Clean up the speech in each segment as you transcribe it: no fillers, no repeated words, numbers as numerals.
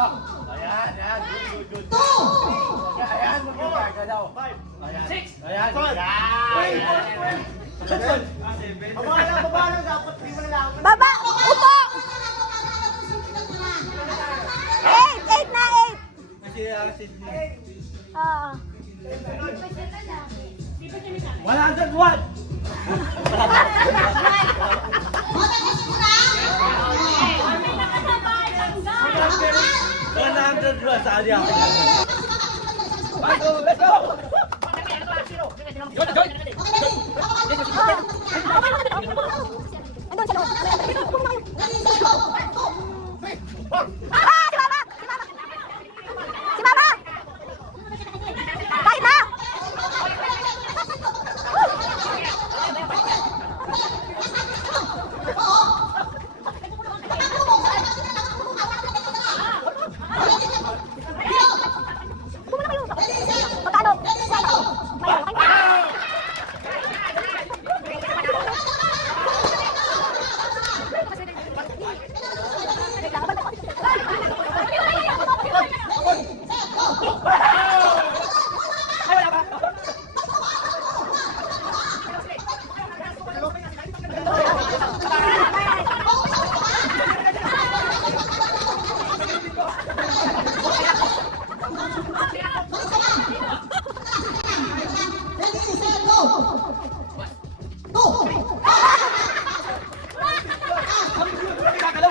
Ayan, ayan. Good. 2. Ayan, magkagalaw. 5. Ayan. 6. Ayan. Baba lang, dapat di mo nalaman. Baba! Upo! 8 na 8. Kasi Sydney. Oo. 101. Saan yan? Let's go! Andun sa loob. Si Mama! Kahit na! Magkano?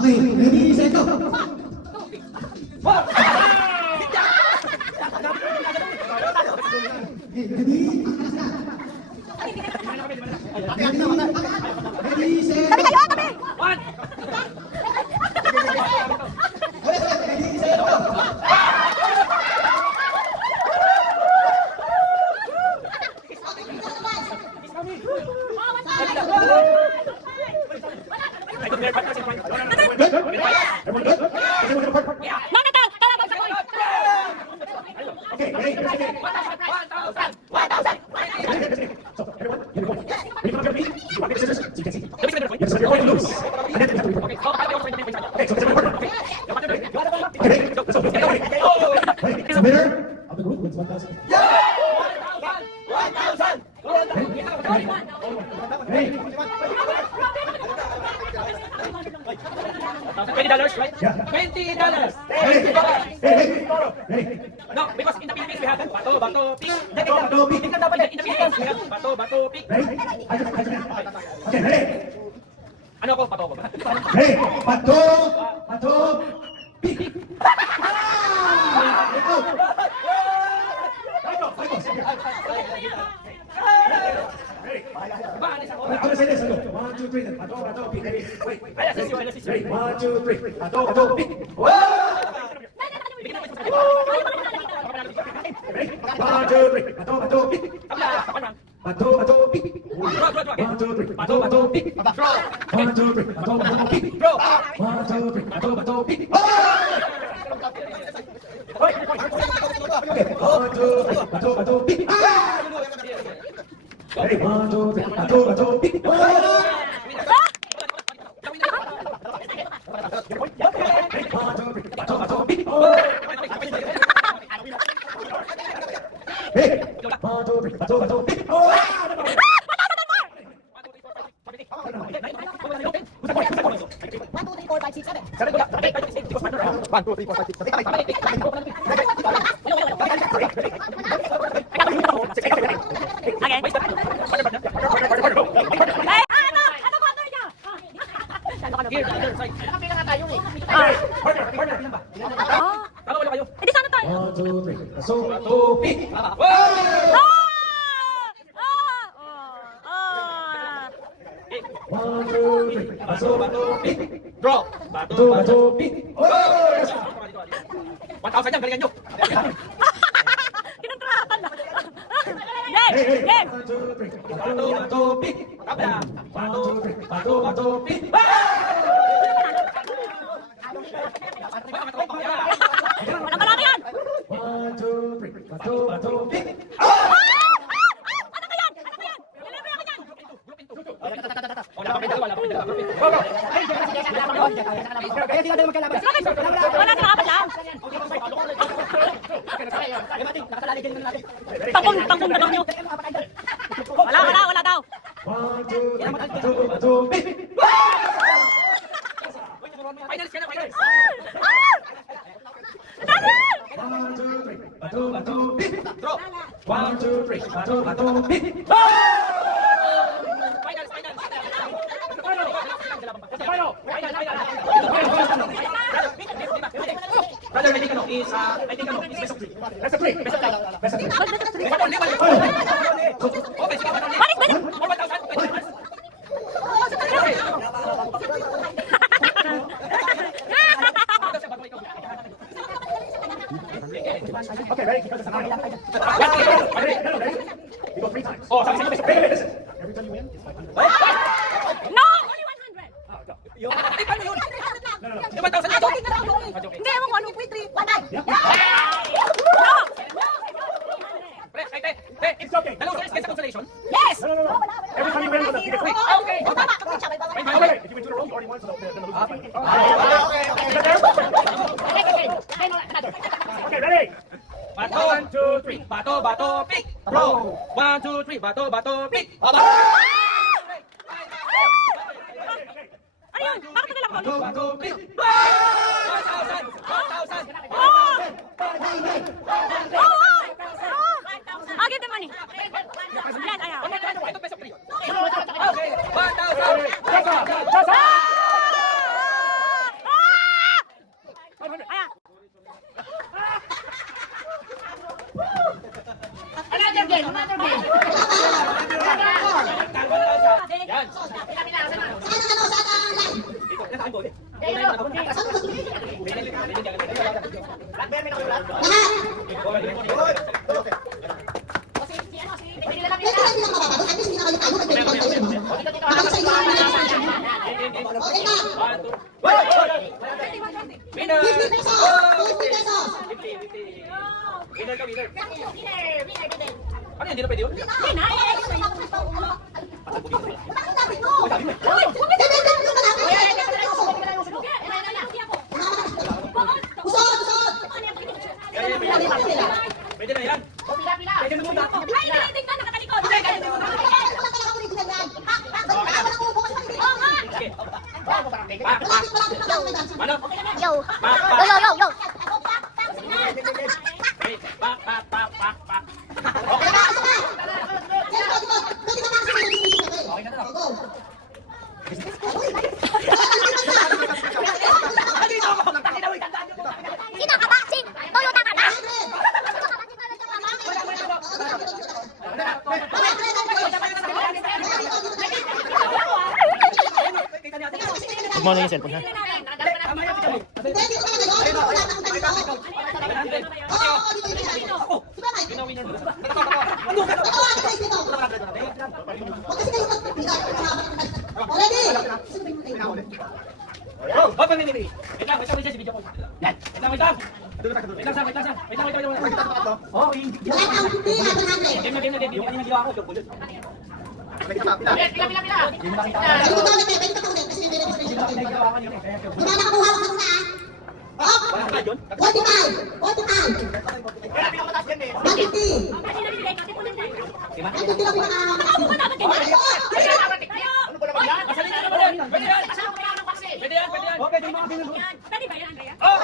Okay, ready, set, go. Ready, set, Tabi kayo, tabi! Okay, ready, ready. So, everyone, here we go. Ready for your feet? You want to scissors? So you can see. You have to set your point loose. And then you have to report. Okay, so it's a report. Okay, ready? Let's go. Ready? The winner of the group wins 1,000. Ready? $20, right? Yeah. $20. Ready? Ready? No, because in the Philippines we have bato, pick. Bato, pick. Tingnan dapat in the Philippines we have bato, pick. Ready? Okay, ready? Ano ako? Bato ako. Ready? Bato, pick. I'm gonna say this. 1, 2, 3. Then bato, pick. Ready? Wait. Ready? 1, 2, 3. Bato, pick. Ready? 1, 2, 3. Bato, pick. Bato, pick. 1, 2, 3. Bato, pick. 1, 2, 3. Bato, pick. 1, 2, 3. Bato, pick. Okay. 1, 2, 3. Bato, pick. Ready? 1, 2, 3. Bato, pick. Hey! 1, 2, 3. Bato, pick. Here, the other side. Edi sana tayo. 1, 2, 3. Bato, pick. Wow! 1, One, two, three. Bato, bato, pick. Draw. Bato, Bato, bato. bato, pick. Oh, yes. 1,000 yan, galingan nyo. Kinontrahan na. Hey, Game! hey. Game! 1, 2, 3. Bato, bato, pick. Tabla. 1, 2, 3. Bato, bato, pick. Walang kalaki yan! 1, 2, 3. Bato, bato, pick. Ano ka yan? Ano ka yan? Delivery ako yan! Wala pa pinto, wala pa pinto. Wala ka nakapat lang. Tangkong na lang nyo. Wala daw. 1, 2, 3. Bato, bato, pick. Finals ka na, finals. 1, 2, 3. Bato, bato, pick. Draw. 1, 2, 3. Bato, bato, pick. Finals, finals. Brother, I think ano is best of 3. Best of 3. Best of 3. Best of 3. Okay, sige, Balik, balik! more 1,000. Okay, ready? Because it's an hour. Ready? No, ready? You go 3 times. Oh, sabi sa'yo, best of Wait, wait, listen. Every time you win, it's 500. No! Only 100! Ah, go. Ay, paano yun? No, no, no. Yung 1,000 ito? Hindi, ewan ko ano. Yeah. No! Pre, ay, te, It's okay. dalawa sa sa consolation. Yes! No, no, no. Every time you win, we're gonna give it 3. Okay. Wait, wait, wait. If you win 2 in a row, you already won, so they're gonna lose the fight. Okay, ready? Bato, 1, 2, 3. Bato, bato, pick. Draw. 1, 2, 3. Bato, bato, pick. Ano yun? Bakit nila ako? Bato, bato, pick. 1,000. 1,000. I'll give the money. Yan, ayaw. Ito, best of 3. Okay, 1,000. Ayaw. Yan. Winner! Winner ka, winner. Ano yan? Hindi na pwede yun? Pwede na yan. Pwede na muna. Sige. Ano? Yo. Yo. Pak, pak, pak, pak, pak. Okay na na. Sino ka ba? Toyota ka ba? Good morning, yung cellphone ha. Oh, pamimili. Wait lang, si video ko. Yan. Wait lang. Wait lang, Oh, game na. Yung kanina ginawa ko, bullet. Pila. Wala ka yun? Masalin na naman yan. Pwede yan. Pwede yan. Okay, di mga pinag- Pwede ba yan, Andrea? Oh!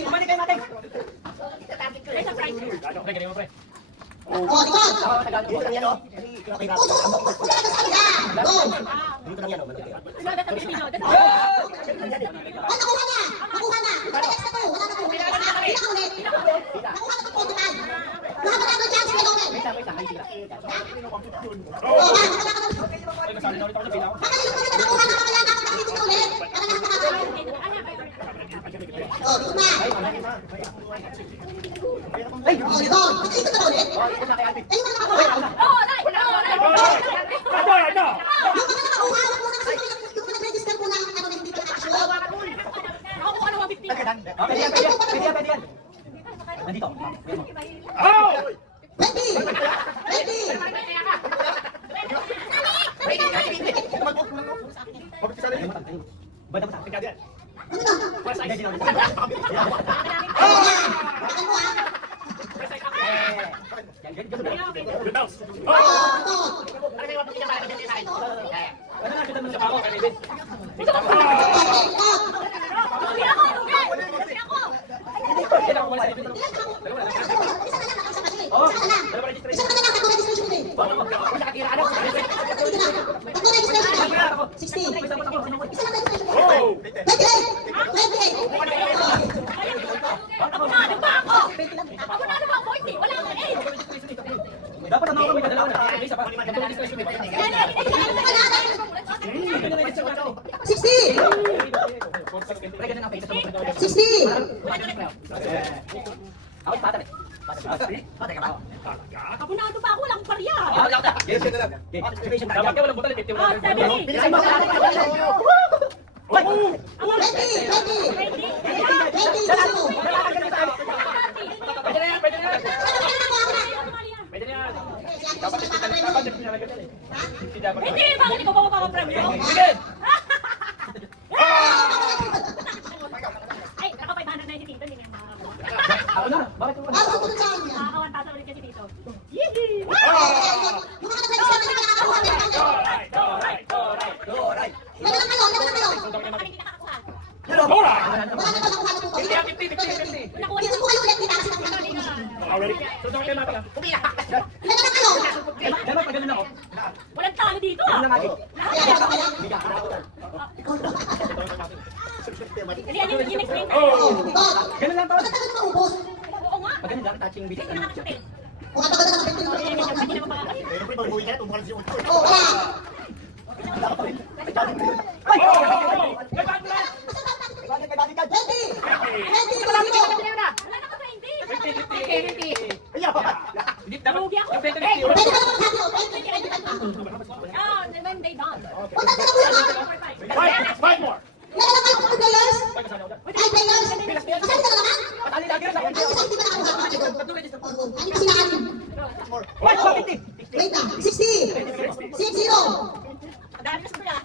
Kumani kayo natin. Pre, galing mo, pre. Good bounce. Dapat ano kami kadalaw na. Isa pa. Kabunado pa ako, walang barya. Dapat ka walang butal. Hindi, bakit ikaw pa mapapapremyo? Ay, naka 500 na si Tito, hindi niya makakakuha. Ako na. Bakit mo? Nakakawan tasa ulit kasi Tito. Yee! Walang talo dito ah! Kasi yan yung next game. Ganun lang to. Oo nga. Maganda lang touching video. Hindi na nakasutin. Hindi na mapakakasi. Wala na ka sa hindi. Lugi ako. Ah, when they done. Five more. Dami na sa pula.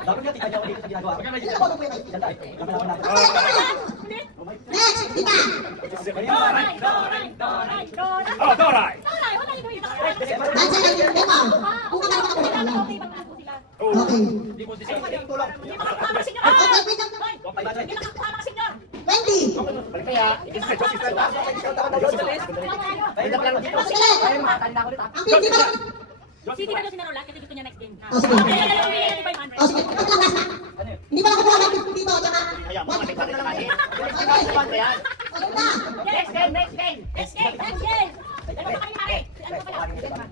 Dapat nga tingnan niya dito sa ginagawa. Oh, Doray. City ka doon sinarola kasi gusto niya next game. Oh, sige. Okay, Hindi pa lang kukuha ng dito, tsaka... next game. Next game. Ano pa kayo mare? Ano pa pala?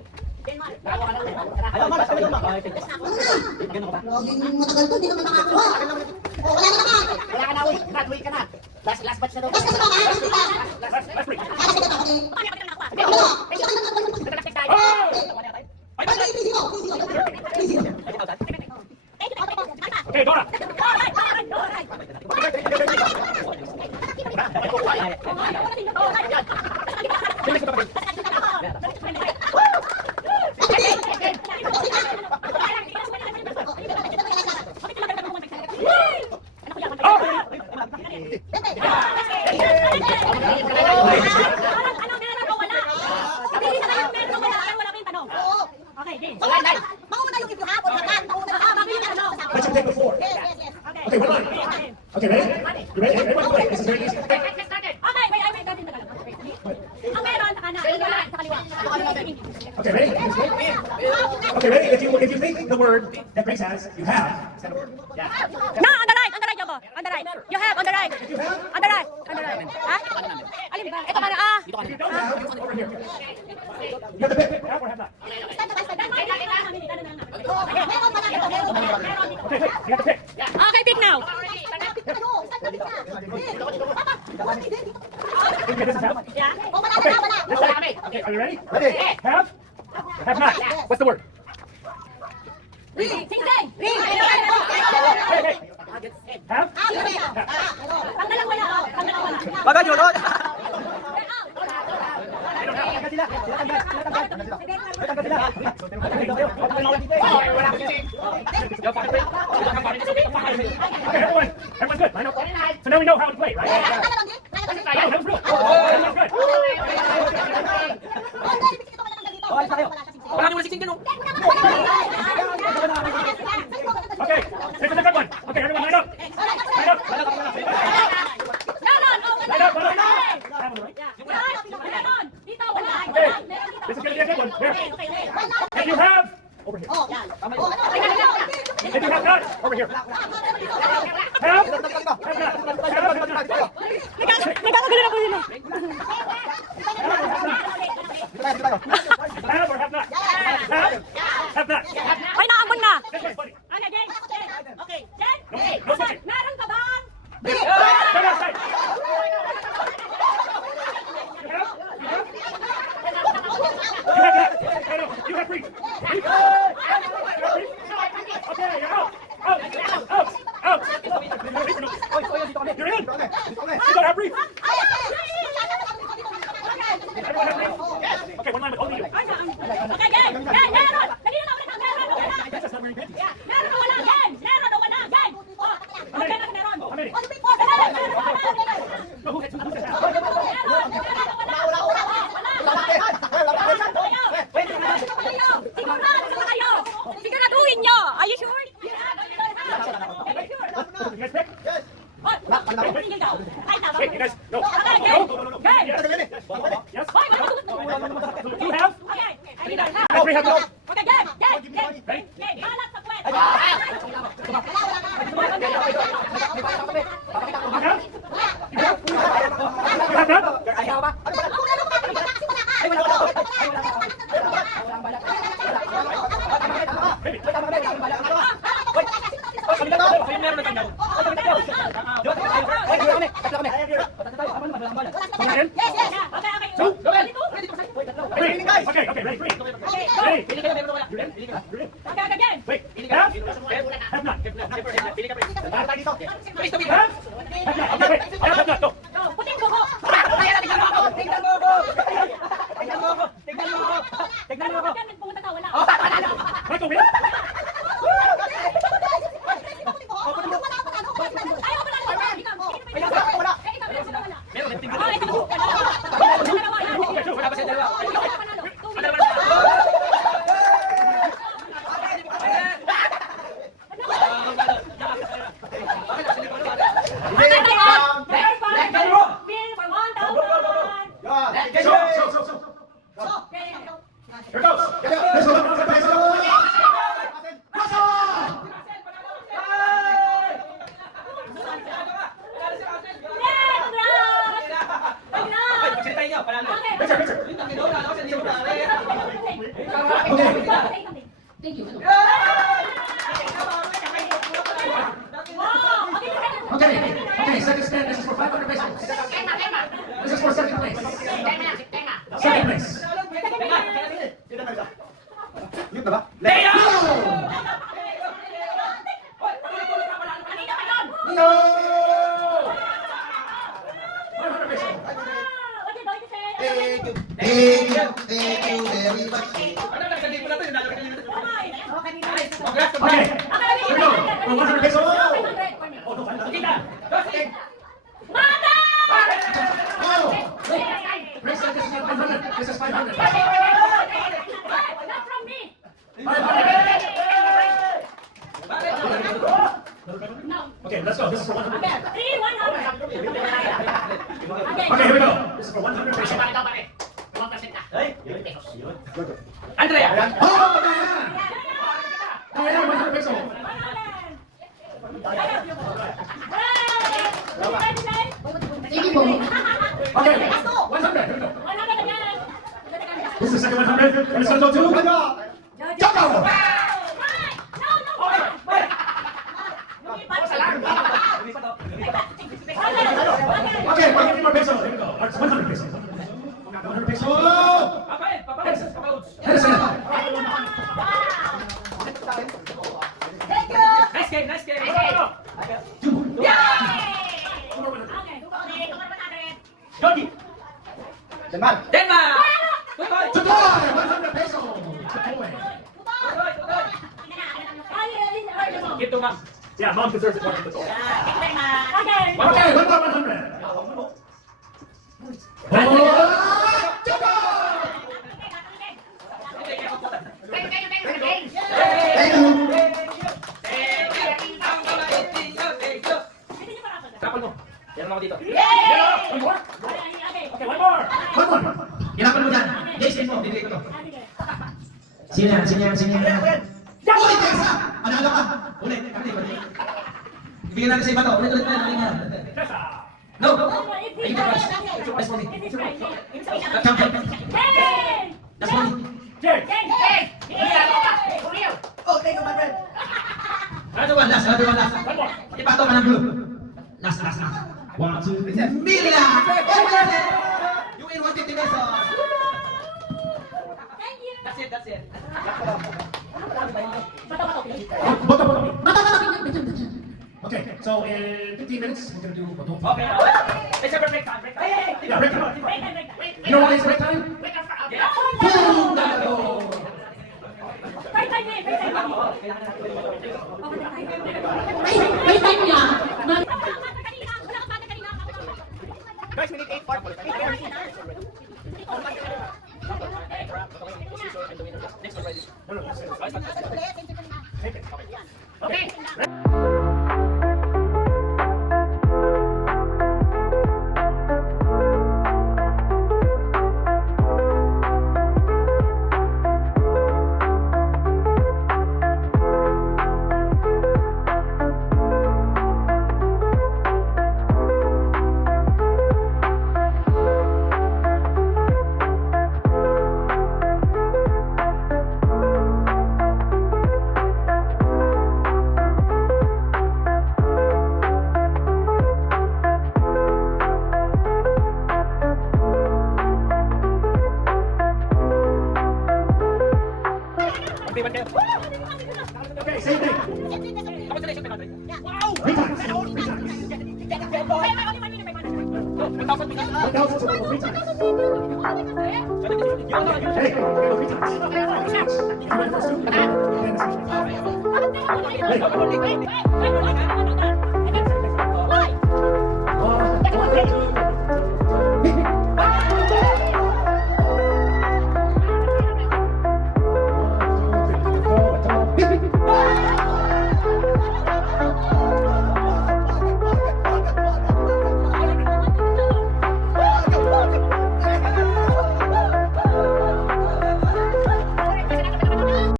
Denmark. Ayaw mo, last kami naman. Ano na? Loging matagal to, hindi naman nakakuha. Oh, wala na naman. Wala ka na, uy. Graduate ka na. Last batch na daw. Basta sa mga, basta sa mga. Last break. Basta sa mga, okay. Paano ka nakakuha? Ano? Okay, Dora. Let you take the floor. Okay, one line. Okay, ready? You ready? Everybody play. This is very easy. Okay, wait, natin na lang. Ang meron sa kanan, sa kaliwa. Okay, ready? Okay, ready? If you think the word that Grace has, you have. Is that a word? No, on the right, ko. On the right. You have on the right. On the right. On the right. Ha? Alin ba? Ito ka na. If you don't have, it's over here. You have to pick. Have or have not. Okay, wait. You have to pick. Okay, pick now. Okay, this is have. Yeah. This side. Okay, are you ready? Ready. Have? Or have not? What's the word? Sing, sing. Ring. Hey, hey. Have? Panggalang wala. Panggalang wala. Baga nyo, Lord. Okay, everyone's good. Line up. So now we know how to play, right? Oh, that was real. That was good. Wala nyo siksing dyan, oh. Okay, this is a good one. Okay, everyone line up. Line up. Line up. Line up. Line up. Have one, right? Okay, this is going to be a good one. Here. If you have, over here. If you have not, over here. Have? Have not. Have not. Nagkakagalan ako yun. Have or have not? Have? Have not. Ay, naambon na. This one's funny. Ano, Jen? Okay. Jen? No switching. Meron ka bang? Come outside. You have that. No, you have brief. Brief. Okay, you're out. Out. Out. Out. You're in. You don't have brief. Everyone have brief? Okay, one line with only you. Okay, Jen. Jen, meron. Kanina na ulit ang meron. That's just not wearing panties. Meron o wala, Jen. Meron o wala, Jen. Oh, okay na meron. How many? No, who's that? Siguraduhin nyo. Are you sure? You guys pick? Wait, you guys, no. No. Yes. Yes. You have? I three have no. Okay, game, game, game. Ready? Game, balat sa kwet. You have? You have? You have not? Maybe. Kayo meron na kanya. Come on in. Okay, okay. Three. Okay, okay, ready, three. Ready. You're in? You're in? Okay, okay, game. Wait. Have? Have not. Have? Have not. Okay, wait. Have not. Go. Go, puting buhok. Tignan mo ako. Tignan mo ako. Tignan mo ako. Tignan mo ako. Yan, nagpunta ka, wala. Michael, win. Ayaw, wala, wala. Ikaw, wala. Ikaw, wala. Meron, tignan mo. Ah, ikaw, wala. Wala pa siya dalawa. Here goes. This one. Magsalita niyo, panalo. Thank you. Okay, second stand. This is for 500 pesos. This is for second place. Second place. Leo! No! 500 pesos. Thank you very much. Ano na, sabihin mo na ito, yung lalaki na yun. Okay. Here we go. For 100 pesos. Oh, no, 500. Kita! Dosing! Oh! Grace said this is not 100. This is 500. Not from me. 500. No. Okay, let's go. This is for 100. Okay, 3, 100. Okay, here we go. This is for 100 pesos. Andrea! Oh, man! Oh, yeah, 100 pesos. 100. Sige po. Okay, 100. Here we go. This is the second 100. And it's going to go to Jumbo. Okay, 150 more pesos. Here we go. It's 100 pesos. 100 pesos. Henderson. Nice game, nice game. Jumbo. Jordi. Denmark. Denmark. Tutoy. Tutoy, 100 pesos. Tutoy. Tutoy, tutoy. Give to mom. Yeah, mom deserves it more than Tutoy. Okay. Okay, one more 100. Oh, Jumbo. Kapal mo. Yan mo dito. One more. Okay, one more. One more. Hirapan mo dyan. Yes, mo. Bibigay ko to. Sino yan? Sino yan? Sino yan? Ulit ka isa! Manalo ka! Ulit. Ulit. Ibigyan natin sa iba to. Ulit. Ulit yan. No! Ayun ka, Bas. Bas mo ni. Champion. That's money. Jay. Okay, go, my friend. Another one last. Another one last. Ipato ka ng blue. Last. 1, 2, 3. Mila! You win 150 pesos. That's it. Boto. Okay, so in 15 minutes, we're going to do Boto. Okay. It's a break time. Yeah, break time. You know what is break time? Yeah. Boom! Dado! May time yan. Guys, we need 8 part. Okay, same thing. Wow! 3 times. 3 times. 1,000 to Boto 3 times. Hey, go 3 times. You went first too. Hey.